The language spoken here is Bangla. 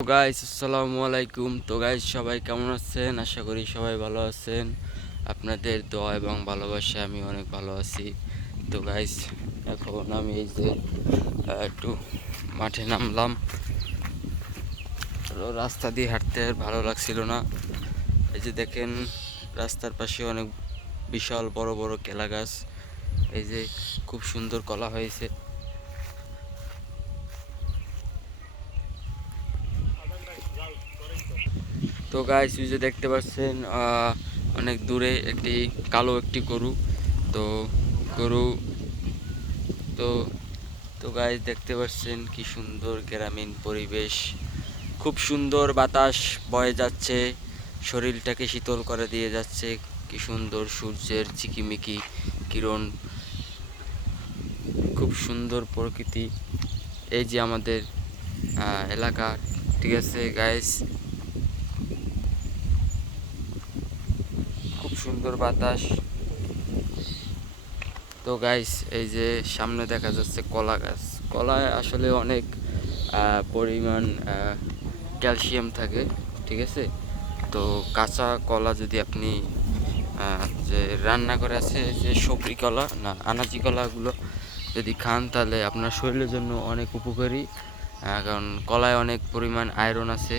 তো গাইস আসসালামু আলাইকুম। তো গাইস সবাই কেমন আছেন? আশা করি সবাই ভালো আছেন। আপনাদের দোয়া এবং ভালোবাসা আমি অনেক ভালো আছি। তো গাইস এখন আমি এই যে একটু মাঠে নামলাম। রাস্তা দিয়ে হাঁটতে ভালো লাগছিল না। এই যে দেখেন, রাস্তার পাশে অনেক বিশাল বড় বড় কেলা গাছ এই যে খুব সুন্দর কলা হয়েছে। তো গাইস এই যে দেখতে পাচ্ছেন অনেক দূরে একটি কালো একটি গরু। তো গরু, তো তো গাইস দেখতে পাচ্ছেন কি সুন্দর গ্রামীণ পরিবেশ। খুব সুন্দর বাতাস বয়ে যাচ্ছে, শরীরটাকে শীতল করে দিয়ে যাচ্ছে। কি সুন্দর সূর্যের চিকিমিকি কিরণ। খুব সুন্দর প্রকৃতি। এই যে আমাদের এলাকা, ঠিক আছে গাইস খুব সুন্দর বাতাস। তো গাইস এই যে সামনে দেখা যাচ্ছে কলা গাছ। কলায় আসলে অনেক পরিমাণ ক্যালসিয়াম থাকে, ঠিক আছে? তো কাঁচা কলা যদি আপনি যে রান্না করে আছে, যে সবরি কলা, না, আনাজি কলাগুলো যদি খান, তাহলে আপনার শরীরের জন্য অনেক উপকারী। কারণ কলায় অনেক পরিমাণ আয়রন আছে।